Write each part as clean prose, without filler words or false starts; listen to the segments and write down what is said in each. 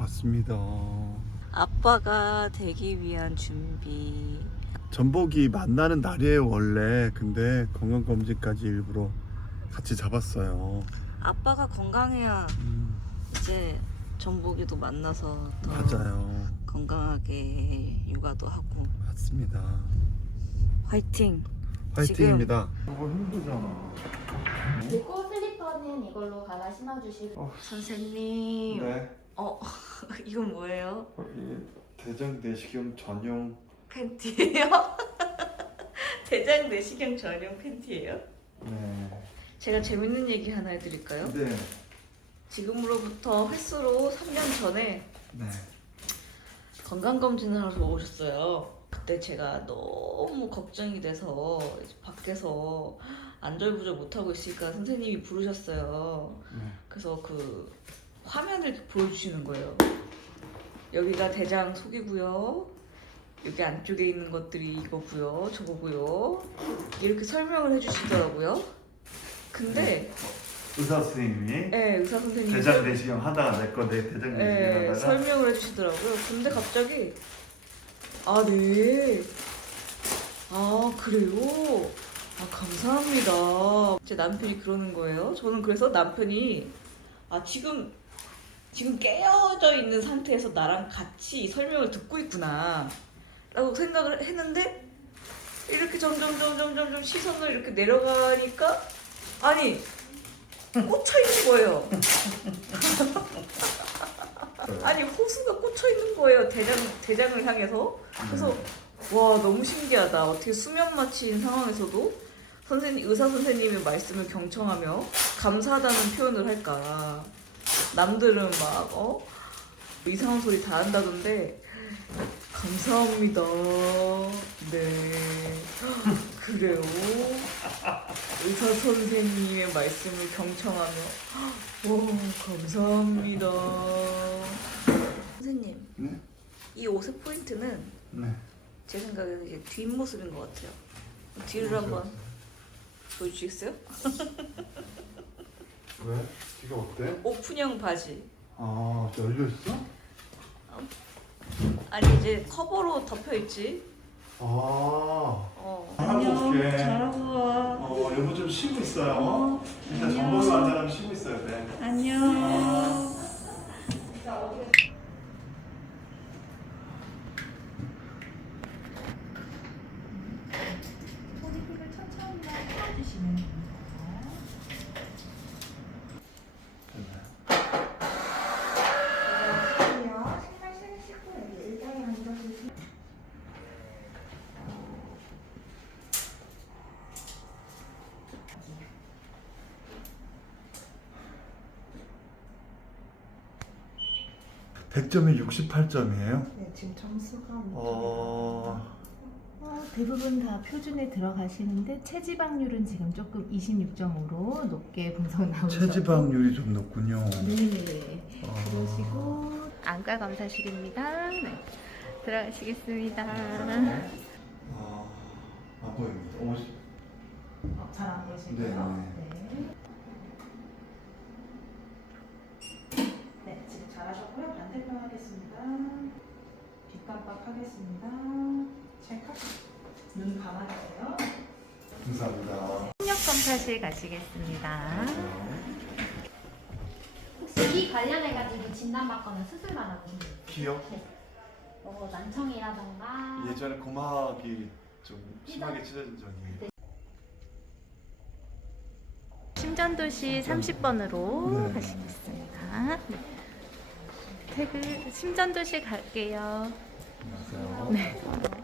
왔습니다. 아빠가 되기 위한 준비. 전복이 만나는 날이에요 원래. 근데 건강검진까지 일부러 같이 잡았어요. 아빠가 건강해야 이제 전복이도 만나서 더 맞아요. 건강하게 육아도 하고. 맞습니다. 화이팅! 화이팅입니다. 이거 힘들잖아. 그리고 슬리퍼는 이걸로 갈아 신어주시고. 선생님. 네. 이건 뭐예요? 이 대장 내시경 전용 팬티예요? 대장 내시경 전용 팬티예요? 네. 제가 재밌는 얘기 하나 해드릴까요? 네. 지금으로부터 횟수로 3년 전에 네. 건강검진을 하러 오셨어요. 그때 제가 너무 걱정이 돼서 이제 밖에서 안절부절 못하고 있으니까 선생님이 부르셨어요. 네. 그래서 그 화면을 보여주시는 거예요. 여기가 대장 속이고요. 여기 안쪽에 있는 것들이 이거고요. 저거고요. 이렇게 설명을 해주시더라고요. 근데 의사 선생님이 네, 의사 선생님이 대장 내시경 하다가 내 대장 내시경 네, 하다가 설명을 해주시더라고요. 근데 갑자기 네. 그래요? 감사합니다. 제 남편이 그러는 거예요. 저는 그래서 남편이 지금 깨어져 있는 상태에서 나랑 같이 설명을 듣고 있구나 라고 생각을 했는데 이렇게 점점 시선을 이렇게 내려가니까 아니 꽂혀 있는 거예요. 아니 호수가 꽂혀 있는 거예요. 대장을 향해서. 그래서 와 너무 신기하다. 어떻게 수면 마취인 상황에서도 의사 선생님의 말씀을 경청하며 감사하다는 표현을 할까. 남들은 막 이상한 소리 다 한다던데 감사합니다. 네. 그래요. 의사 선생님의 말씀을 경청하며 와 감사합니다. 선생님. 네? 이 옷의 포인트는 네. 제 생각에는 이제 뒷모습인 것 같아요. 뒤를 한번 보여주시겠어요? 왜? 이게 어때? 오픈형 바지. 열려 있어? 아니 이제 커버로 덮여 있지. 안녕. 잘하고 와. 여보 좀 쉬고 있어요. 일단 전복이 완전하면 쉬고 있어야 돼. 안녕. 포니픽을 천천히 풀어주시면 됩니다. 신발 신으시고 여기 의자에 앉아주시면. 백 100점이 68점이에요? 네, 지금 점수가 대부분 다 표준에 들어가시는데 체지방률은 지금 조금 26.5로 높게 분석 나오죠. 체지방률이 좀 높군요. 네네. 그러시고 안과 검사실입니다. 네. 들어가시겠습니다. 안 보입니다. 잘 안 보이시고요. 네. 네, 지금 잘하셨고요. 반대편 하겠습니다. 뒷깜빡 하겠습니다. 체크하시고 눈 감아주세요. 감사합니다. 폭력 검사실 가시겠습니다. 혹시 이 관련해가지고 진단받거나 수술만 하고 있나요? 기억? 난청이라던가. 예전에 고막이 좀 심하게 찢어진 적이. 심전도시 30번으로 네. 가시겠습니다. 네. 태그 심전도시 갈게요. 안녕하세요. 네.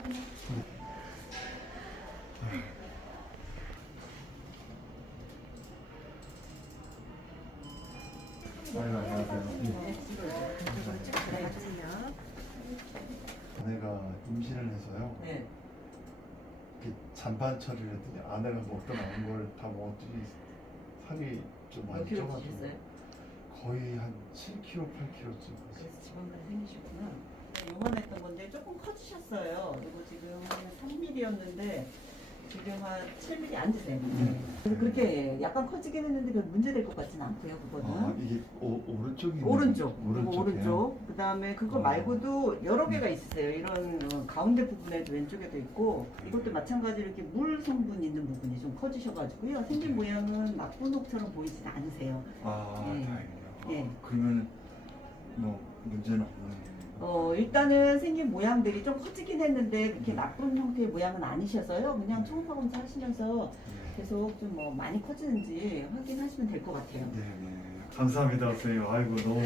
아내가 임신을 해서요. 네. 이렇게 잔반 처리를 했더니 아내가 먹다 남은 걸 다 먹었더니 살이 좀 많이 쪄가지고 거의 한 7kg, 8kg쯤. 그래서 지방간이 생기셨구나. 요만했던 건데 조금 커지셨어요. 그리고 지금 3mm였는데 지금 한 7mm 안 되세요. 그래서 그렇게 약간 커지긴 했는데 별 문제 될 것 같지는 않고요. 그거는. 아, 이게 오른쪽이 오른쪽, 그리고 오른쪽이요? 오른쪽. 그 다음에 그거 어. 말고도 여러 개가 있으세요. 이런 가운데 부분에도 왼쪽에도 있고, 이것도 마찬가지로 이렇게 물 성분 있는 부분이 좀 커지셔가지고요. 생긴 모양은 막분홍처럼 보이진 않으세요. 아, 네. 다행이네요. 예. 그러면 뭐 문제는 없는. 일단은 생긴 모양들이 좀 커지긴 했는데 그렇게 나쁜 형태의 모양은 아니셔서요. 그냥 초음파 검사 하시면서 계속 좀 뭐 많이 커지는지 확인하시면 될 것 같아요. 네, 네. 감사합니다, 선생님. 아이고 너무.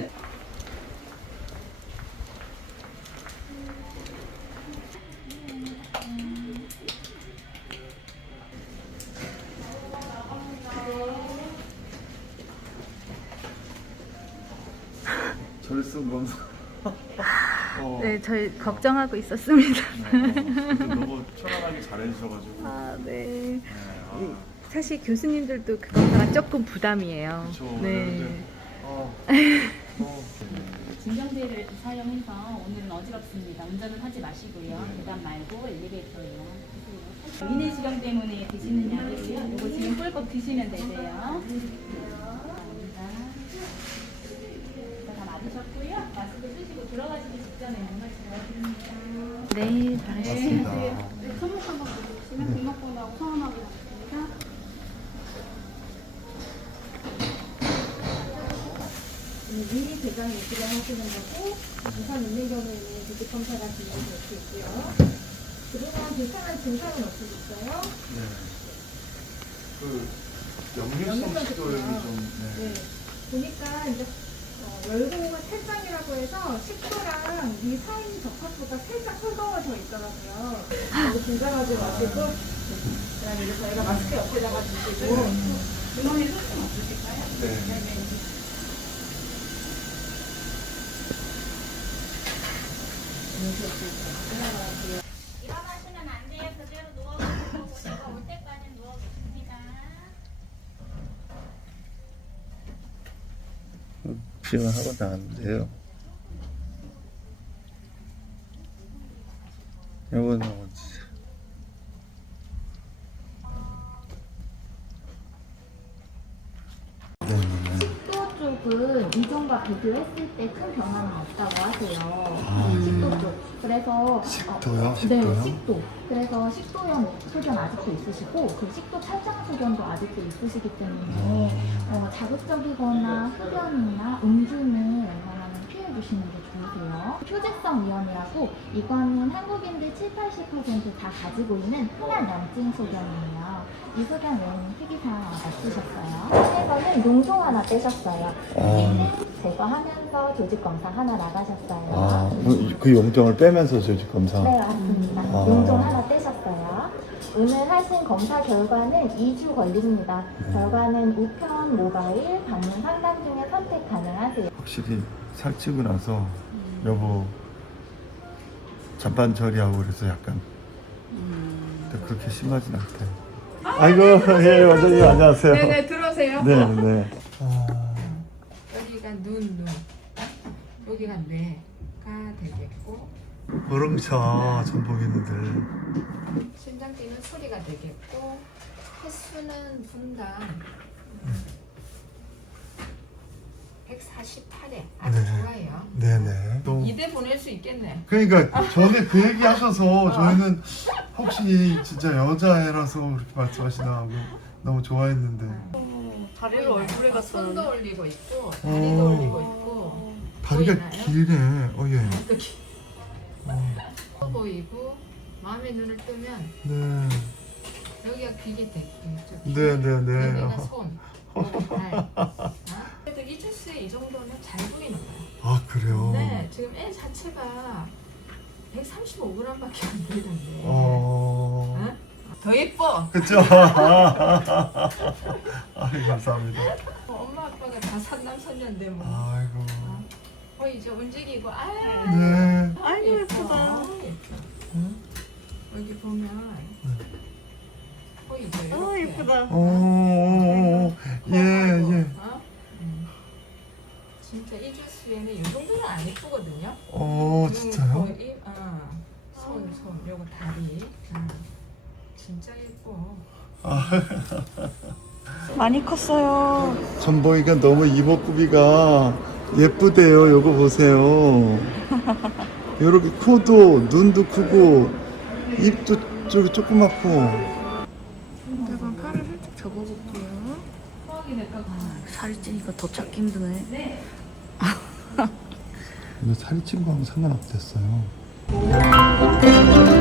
절순 검사. 네, 저희 걱정하고 있었습니다. 너무 편안하게 잘해주셔가지고. 아, 네. 네, 사실 교수님들도 그 검사가 조금 부담이에요. 그렇죠. 네. 진정제를 사용해서 오늘은 어지럽습니다. 운전은 하지 마시고요. 네. 계단 말고 엘리베이터 이용하세요. 위내 지경 때문에 드시는 약이고요. 이거 지금 꿀꺽 드시면 되세요. 감사합니다. 다 맞으셨고요. 마스크 쓰시고 들어가시기 직전에 정말 잘해드립니다. 네, 잘하셨습니다. 맞습니다. 손목 한번 보시면 등록번호하고 성함하고 있습니다. 미리 대장 예측을 하시는 거고 우선 있는 경우에는 조직 검사가 진행될 수 있고요. 그동안 불편한 증상은 없으셨어요? 네. 그 역류성 식도염이 좀. 네. 보니까 이제 열고가 탈장이라고 해서 식도랑 이 사이 접합부가 살짝 헐거워져 있더라고요. 너무 긴장하지 마시고 그다음에 이제 저희가 마스크 옆에다가 주시고 주머니 소품 없으실까요? 네. 일어나시면 안 돼요. 그대로 누워계시고 제가 올 때까지 누워 계십니다. 시연하고 나왔는데요. 이거는 어디? 식도 쪽은 이전과 비교했을 때 큰 변화는 없다고 하세요. 식도 쪽. 그래서 식도요? 네, 식도. 그래서 식도염 소견 아직도 있으시고 그 식도 탈장 소견도 아직도 있으시기 때문에 자극적이거나 흡연이나 음주는 웬만하면 피해 주시는 게 좋으세요. 표재성 위염이라고 이거는 한국인들 70-80%다 가지고 있는 흔한 염증 소견이에요. 이 소견 외에는 특이사항 없으셨어요. 그래서는 용종 하나 떼셨어요. 여기는 제거하면서 조직 검사 하나 나가셨어요. 그 용종을 빼면서 조직 검사. 네, 맞습니다. 용종 하나 떼셨어요. 오늘 하신 검사 결과는 2주 걸립니다. 결과는 우편 모바일 방문 상담 중에 선택 가능하세요. 확실히 살찌고 나서 여보 잔반 처리하고 그래서 약간 근데 그렇게 심하진 않대. 아이고 예 원장님 안녕하세요. 네네 들어오세요. 네네. 여기가 눈 여기가 뇌가 되겠고 호롱차 전복이는들. 심장 뛰는 소리가 되겠고 횟수는 분당 148회 아주 네. 좋아요. 네네. 또 이대 보낼 수 있겠네. 그러니까 전에 그 얘기 하셔서 저희는 혹시 진짜 여자애라서 그렇게 말씀하시나 하고 너무 좋아했는데 다리를 얼굴에 갖다 손도 올리고 있고 다리도 올리고 있고 다리가 보이나요? 기네. 예. 이렇게 보이고 마음의 눈을 뜨면 네. 여기가 귀게 되겠죠. 네네네. 여기가 손, 여기 발. 그래도 이 주스에 이 정도면 잘 보이는 거예요. 아 그래요. 근데 지금 애 자체가 135g밖에 안 되던데. 어. 더 예뻐. 그쵸? 아, 감사합니다. 엄마 아빠가 다 산남선녀인데 뭐. 아이고. 이제 움직이고 네. 아이고 예쁘다. 여기 보면 이제 아 예쁘다. 예, 예. 진짜 이 주스에는 이 정도는 안 예쁘거든요. 진짜요? 손, 요거 다리. 진짜 예뻐. 예뻐. 많이 컸어요. 전복이가 너무 이목구비가 예쁘대요. 요거 보세요. 요렇게 코도 눈도 크고 입도 조그맣고. 일단 팔을 살짝 접어볼게요. 살이 찌니까 더 찾기 힘드네. 근데 살이 찐 거하고 상관없댔어요.